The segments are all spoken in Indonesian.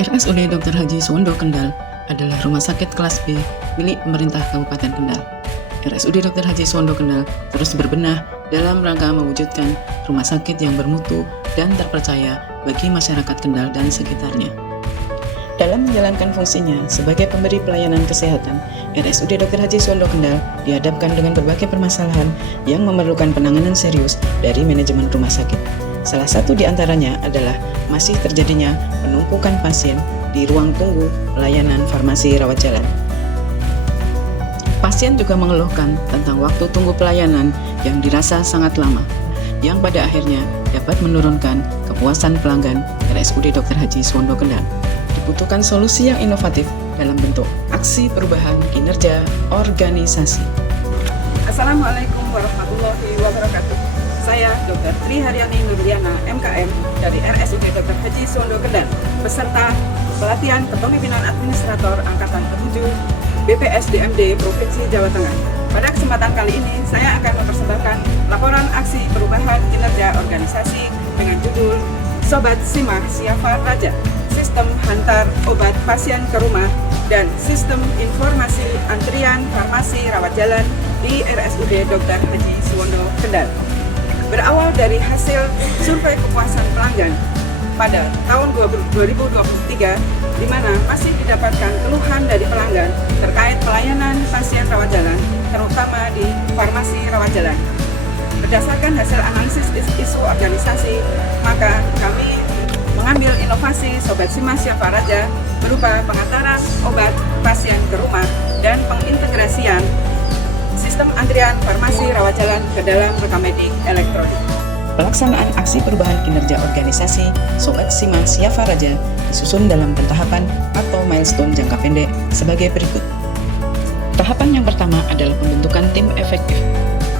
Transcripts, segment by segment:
RSUD Dr. Haji Suwondo Kendal adalah rumah sakit kelas B milik pemerintah Kabupaten Kendal. RSUD Dr. Haji Suwondo Kendal terus berbenah dalam rangka mewujudkan rumah sakit yang bermutu dan terpercaya bagi masyarakat Kendal dan sekitarnya. Dalam menjalankan fungsinya sebagai pemberi pelayanan kesehatan, RSUD Dr. Haji Suwondo Kendal dihadapkan dengan berbagai permasalahan yang memerlukan penanganan serius dari manajemen rumah sakit. Salah satu di antaranya adalah masih terjadinya penumpukan pasien di ruang tunggu pelayanan farmasi rawat jalan. Pasien juga mengeluhkan tentang waktu tunggu pelayanan yang dirasa sangat lama, yang pada akhirnya dapat menurunkan kepuasan pelanggan RSUD Dr. Haji Suwondo Kendal. Dibutuhkan solusi yang inovatif dalam bentuk aksi perubahan kinerja organisasi. Assalamualaikum warahmatullahi wabarakatuh. Saya Dr. Tri Haryani Nurliana, MKM dari RSUD Dr. Haji Suwondo Kendal, beserta pelatihan kepemimpinan administrator Angkatan ke-7 BPSDMD Provinsi Jawa Tengah. Pada kesempatan kali ini, saya akan mempersembahkan laporan aksi perubahan kinerja organisasi dengan judul Sobat Simah Siafa Raja, Sistem Hantar Obat Pasien ke Rumah, dan Sistem Informasi Antrian Farmasi Rawat Jalan di RSUD Dr. Haji Suwondo Kendal. Berawal dari hasil survei kepuasan pelanggan pada tahun 2023, di mana masih didapatkan keluhan dari pelanggan terkait pelayanan pasien rawat jalan, terutama di farmasi rawat jalan. Berdasarkan hasil analisis isu organisasi, maka kami mengambil inovasi Sobat Simah Siafa Raja berupa pengantaran obat pasien ke rumah dan pengintegrasian sistem antrian farmasi rawat jalan ke dalam rekamedik elektronik. Pelaksanaan aksi perubahan kinerja organisasi Sobat Simah Siafa Raja disusun dalam pentahapan atau milestone jangka pendek sebagai berikut. Tahapan yang pertama adalah pembentukan tim efektif.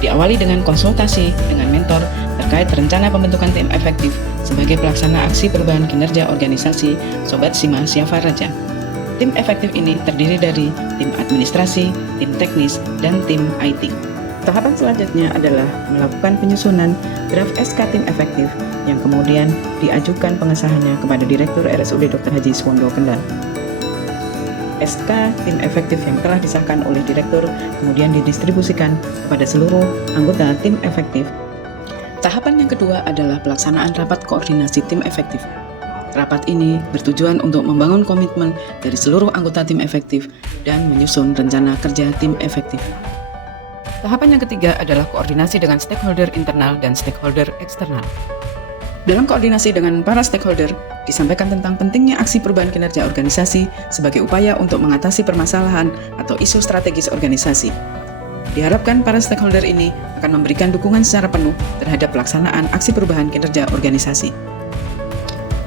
Diawali dengan konsultasi dengan mentor terkait rencana pembentukan tim efektif sebagai pelaksana aksi perubahan kinerja organisasi Sobat Simah Siafa Raja. Tim efektif ini terdiri dari tim administrasi, tim teknis, dan tim IT. Tahapan selanjutnya adalah melakukan penyusunan draft SK tim efektif yang kemudian diajukan pengesahannya kepada Direktur RSUD Dr. Haji Suwondo Kendal. SK tim efektif yang telah disahkan oleh Direktur kemudian didistribusikan kepada seluruh anggota tim efektif. Tahapan yang kedua adalah pelaksanaan rapat koordinasi tim efektif. Rapat ini bertujuan untuk membangun komitmen dari seluruh anggota tim efektif dan menyusun rencana kerja tim efektif. Tahapan yang ketiga adalah koordinasi dengan stakeholder internal dan stakeholder eksternal. Dalam koordinasi dengan para stakeholder, disampaikan tentang pentingnya aksi perubahan kinerja organisasi sebagai upaya untuk mengatasi permasalahan atau isu strategis organisasi. Diharapkan para stakeholder ini akan memberikan dukungan secara penuh terhadap pelaksanaan aksi perubahan kinerja organisasi.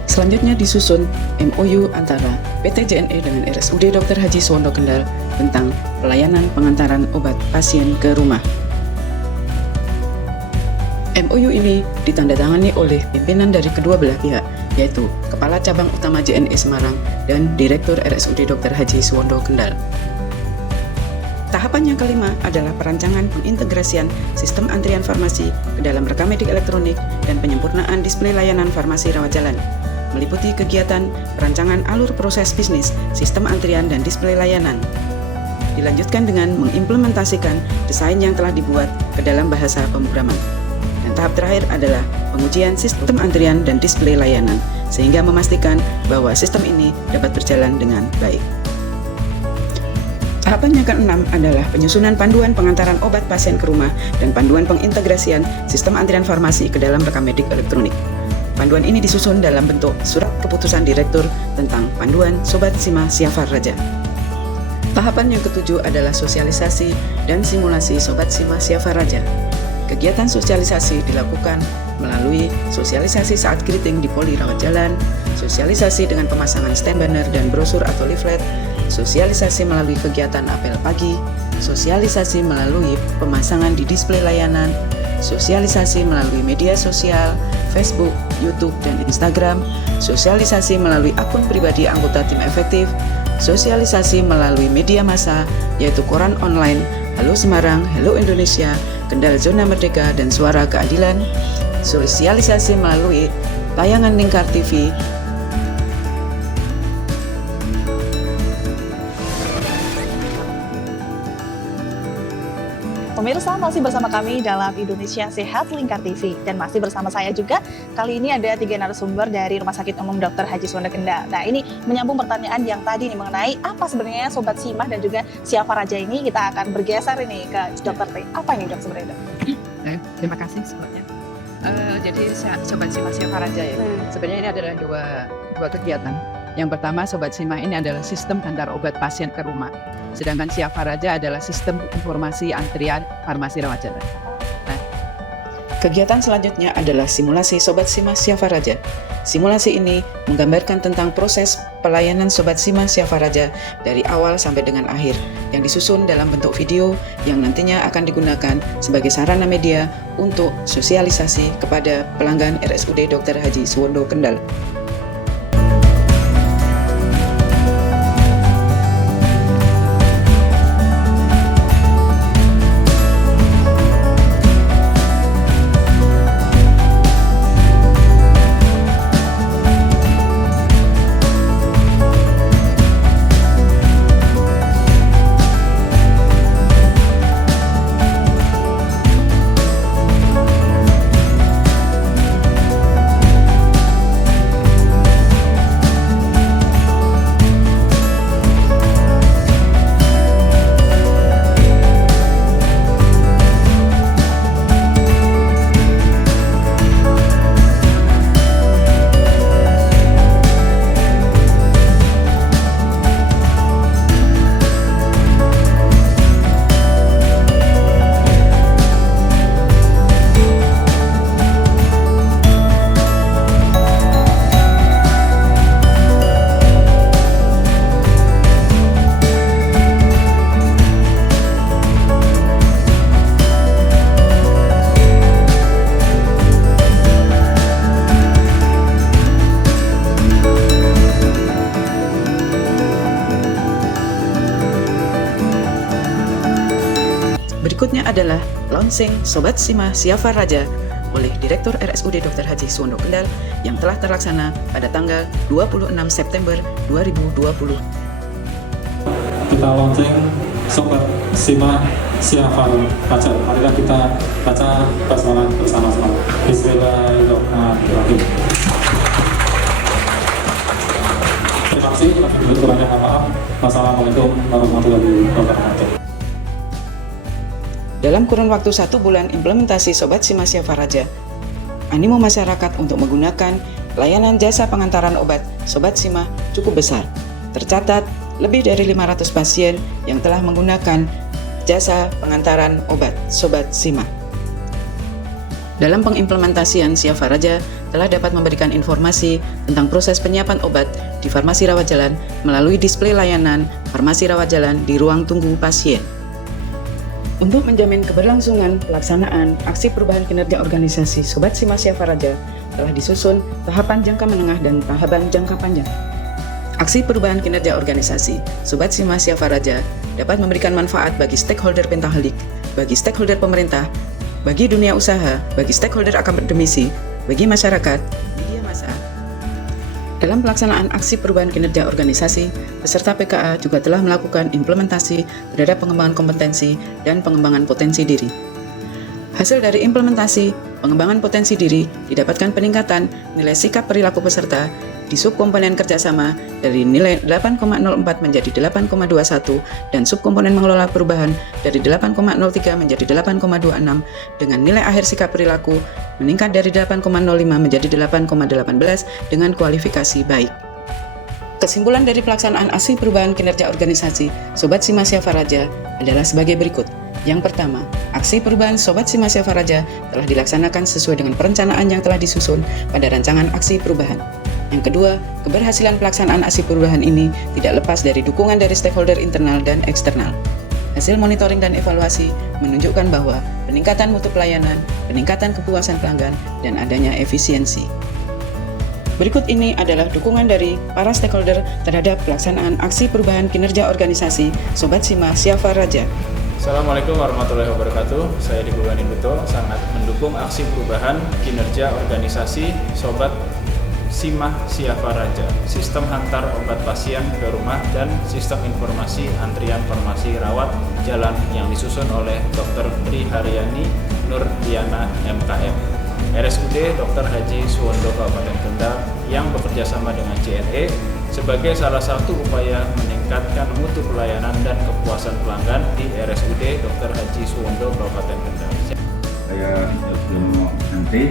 Selanjutnya disusun MOU antara PT JNE dengan RSUD Dr. Haji Suwondo Kendal tentang pelayanan pengantaran obat pasien ke rumah. MOU ini ditandatangani oleh pimpinan dari kedua belah pihak, yaitu Kepala Cabang Utama JNE Semarang dan Direktur RSUD Dr. Haji Suwondo Kendal. Tahapan yang kelima adalah perancangan pengintegrasian sistem antrian farmasi ke dalam rekamedik elektronik dan penyempurnaan display layanan farmasi rawat jalan, meliputi kegiatan perancangan alur proses bisnis, sistem antrian dan display layanan. Dilanjutkan dengan mengimplementasikan desain yang telah dibuat ke dalam bahasa pemrograman. Dan tahap terakhir adalah pengujian sistem antrian dan display layanan, sehingga memastikan bahwa sistem ini dapat berjalan dengan baik. Tahapan yang keenam adalah penyusunan panduan pengantaran obat pasien ke rumah dan panduan pengintegrasian sistem antrian farmasi ke dalam rekamedik elektronik. Panduan ini disusun dalam bentuk surat keputusan direktur tentang panduan Sobat Simah Siafa Raja. Tahapan yang ketujuh adalah sosialisasi dan simulasi Sobat Simah Siafa Raja. Kegiatan sosialisasi dilakukan melalui sosialisasi saat greeting di poli rawat jalan, sosialisasi dengan pemasangan stand banner dan brosur atau leaflet, sosialisasi melalui kegiatan apel pagi, sosialisasi melalui pemasangan di display layanan, sosialisasi melalui media sosial, Facebook, YouTube, dan Instagram, sosialisasi melalui akun pribadi anggota tim efektif, sosialisasi melalui media massa, yaitu koran online, Halo Semarang, Halo Indonesia, Kendal Zona Merdeka, dan Suara Keadilan, sosialisasi melalui tayangan Lingkar TV, Pemirsa masih bersama kami dalam Indonesia Sehat Lingkar TV dan masih bersama saya juga. Kali ini ada 3 narasumber dari Rumah Sakit Umum Dr. Haji Suwondo Kendal. Nah, ini menyambung pertanyaan yang tadi nih mengenai apa sebenarnya Sobat Simah dan juga Syafa Raja ini. Kita akan bergeser ini ke Dr. T. Apa ini dok sebenarnya? Terima kasih sebelumnya. Jadi Sobat Simah Syafa Raja ya. Sebenarnya ini adalah dua kegiatan. Yang pertama Sobat Simah ini adalah sistem antar obat pasien ke rumah. Sedangkan Syafa Raja adalah sistem informasi antrian farmasi rawat jalan. Nah, kegiatan selanjutnya adalah simulasi Sobat Simah Syafa Raja. Simulasi ini menggambarkan tentang proses pelayanan Sobat Simah Syafa Raja dari awal sampai dengan akhir, yang disusun dalam bentuk video yang nantinya akan digunakan sebagai sarana media untuk sosialisasi kepada pelanggan RSUD Dr. Haji Suwondo Kendal. Berikutnya adalah launching Sobat Simah Syafa Raja oleh Direktur RSUD Dr. Haji Suwondo Kendal yang telah terlaksana pada tanggal 26 September 2020. Kita launching Sobat Simah Syafa Raja. Marilah kita baca basmalah bersama-sama. Bismillahirrahmanirrahim. Terima kasih. Kurangnya maaf. Wassalamualaikum warahmatullahi wabarakatuh. Dalam kurun waktu 1 bulan implementasi Sobat Simah Syafa Raja, animo masyarakat untuk menggunakan layanan jasa pengantaran obat Sobat Simah cukup besar. Tercatat lebih dari 500 pasien yang telah menggunakan jasa pengantaran obat Sobat Simah. Dalam pengimplementasian Syafa Raja telah dapat memberikan informasi tentang proses penyiapan obat di farmasi rawat jalan melalui display layanan farmasi rawat jalan di ruang tunggu pasien. Untuk menjamin keberlangsungan pelaksanaan aksi perubahan kinerja organisasi Sobat Simah Syafa Raja telah disusun tahapan jangka menengah dan tahapan jangka panjang. Aksi perubahan kinerja organisasi Sobat Simah Syafa Raja dapat memberikan manfaat bagi stakeholder pentahelik, bagi stakeholder pemerintah, bagi dunia usaha, bagi stakeholder akademisi, bagi masyarakat, media massa. Dalam pelaksanaan aksi perubahan kinerja organisasi, peserta PKA juga telah melakukan implementasi terhadap pengembangan kompetensi dan pengembangan potensi diri. Hasil dari implementasi pengembangan potensi diri didapatkan peningkatan nilai sikap perilaku peserta di subkomponen kerjasama dari nilai 8,04 menjadi 8,21 dan subkomponen mengelola perubahan dari 8,03 menjadi 8,26 dengan nilai akhir sikap perilaku meningkat dari 8,05 menjadi 8,18 dengan kualifikasi baik. Kesimpulan dari pelaksanaan aksi perubahan kinerja organisasi Sobat Simah Syafa Raja adalah sebagai berikut. Yang pertama, aksi perubahan Sobat Simah Syafa Raja telah dilaksanakan sesuai dengan perencanaan yang telah disusun pada rancangan aksi perubahan. Yang kedua, keberhasilan pelaksanaan aksi perubahan ini tidak lepas dari dukungan dari stakeholder internal dan eksternal. Hasil monitoring dan evaluasi menunjukkan bahwa peningkatan mutu pelayanan, peningkatan kepuasan pelanggan, dan adanya efisiensi. Berikut ini adalah dukungan dari para stakeholder terhadap pelaksanaan aksi perubahan kinerja organisasi Sobat Simah Syafa Raja. Assalamualaikum warahmatullahi wabarakatuh. Saya Dibu Ganin Beto sangat mendukung aksi perubahan kinerja organisasi Sobat Simah Siafa Raja, sistem antar obat pasien ke rumah dan sistem informasi antrian farmasi rawat jalan yang disusun oleh Dr. Tri Haryani Nurliana MKM, RSUD Dr. Haji Suwondo Kabupaten Kendal yang bekerja sama dengan JNE sebagai salah satu upaya meningkatkan mutu pelayanan dan kepuasan pelanggan di RSUD Dr. Haji Suwondo Kabupaten Kendal. Saya Dr. Nanti,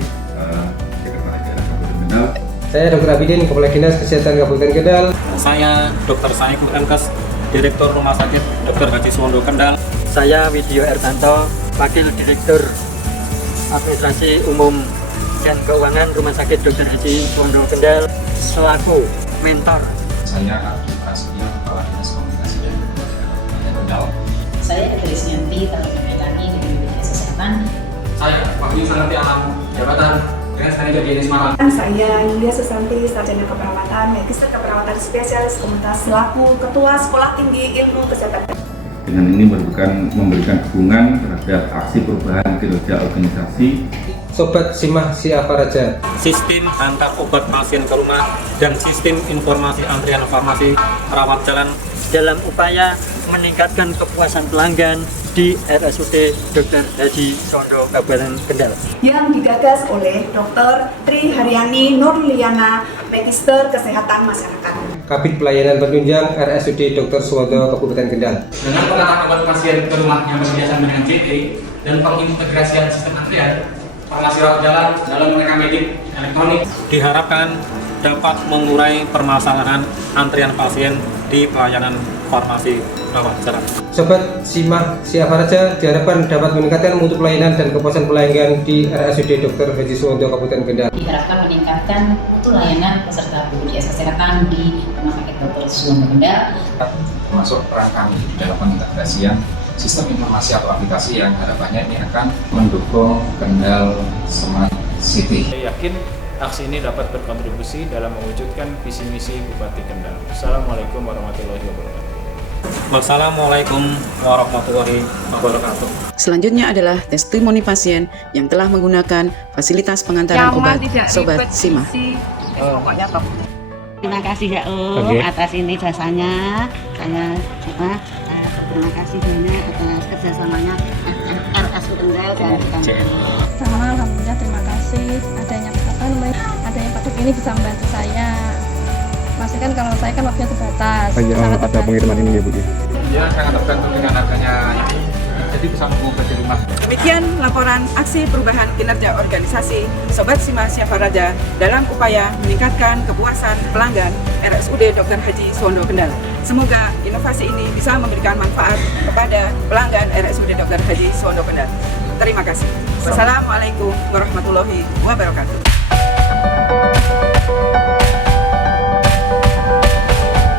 Sekretaris Daerah Kabupaten Kendal. Saya Dr. Abidin, Kepala Dinas Kesehatan Kabupaten Kendal. Saya Dr. Saiful Enkes, Direktur Rumah Sakit Dr. Haji Suwondo Kendal. Saya Widyo Ertanto, Wakil Direktur Administrasi Umum dan Keuangan Rumah Sakit Dr. Haji Suwondo Kendal, selaku mentor. Saya Abdul Prasetyo, Kepala Dinas Komunikasi dan Kabupaten Kendal. Saya Dr. Isnyanti, Teleponi dari BPJS Kesehatan. Saya Wahyu Sanati Alam, Jabatan Dinas Tenaga Kerja Semarang. Saya Yulia Susanti, Sarjana Keperawatan, Magister Keperawatan Spesialis Komunitas, selaku Ketua Sekolah Tinggi Ilmu Kesehatan. Dengan ini memberikan dukungan terhadap aksi perubahan kinerja organisasi. Sobat Simah Siafa Raja. Sistem antar obat pasien ke rumah dan sistem informasi antrian farmasi rawat jalan Dalam upaya meningkatkan kepuasan pelanggan di RSUD Dr. Haji Suwondo Kabupaten Kendal. Yang digagas oleh Dr. Tri Haryani Nurliana, Magister Kesehatan Masyarakat. Kabit Pelayanan Penunjang RSUD Dr. Suwondo Kabupaten Kendal. dengan penataan obat pasien ke rumah yang bekerjasama dengan JNE dan pengintegrasian sistem antrian farmasi rawat jalan dalam rekam medik elektronik diharapkan dapat mengurai permasalahan antrian pasien di pelayanan farmasi rawat jalan. Sobat Simah Siafa Raja diharapkan dapat meningkatkan mutu pelayanan dan kepuasan pelanggan di RSUD Dr. Haji Suwondo Kabupaten Kendal. Diharapkan meningkatkan mutu layanan peserta BPJS Kesehatan di Rumah Sakit Dr. Suwondo Kendal. Termasuk peran kami dalam pengintegrasian sistem informasi atau aplikasi yang harapannya ini akan mendukung Kendal Smart City. Saya yakin aksi ini dapat berkontribusi dalam mewujudkan visi misi Bupati Kendal. Assalamualaikum warahmatullahi wabarakatuh. Wassalamualaikum warahmatullahi wabarakatuh. Selanjutnya adalah testimoni pasien yang telah menggunakan fasilitas pengantaran obat Sobat Simah. Pokoknya top. Terima kasih ya atas ini jasanya. Saya juga terima kasih banyak atas kerjasamanya RSUD Kendal dan Sama, alhamdulillah terima kasih adanya paket ini bisa membantu saya. Masih kan kalau saya kan waktunya terbatas. Ada pengiriman ini ya Bu? Ya, sangat terbantu dengan adanya ini. Jadi bisa mengobat di rumah. Demikian laporan aksi perubahan kinerja organisasi Sobat Simah Siafa Raja dalam upaya meningkatkan kepuasan pelanggan RSUD Dr. Haji Suwondo Kendal. Semoga inovasi ini bisa memberikan manfaat kepada pelanggan RSUD Dr. Haji Suwondo Kendal. Terima kasih. Wassalamualaikum warahmatullahi wabarakatuh.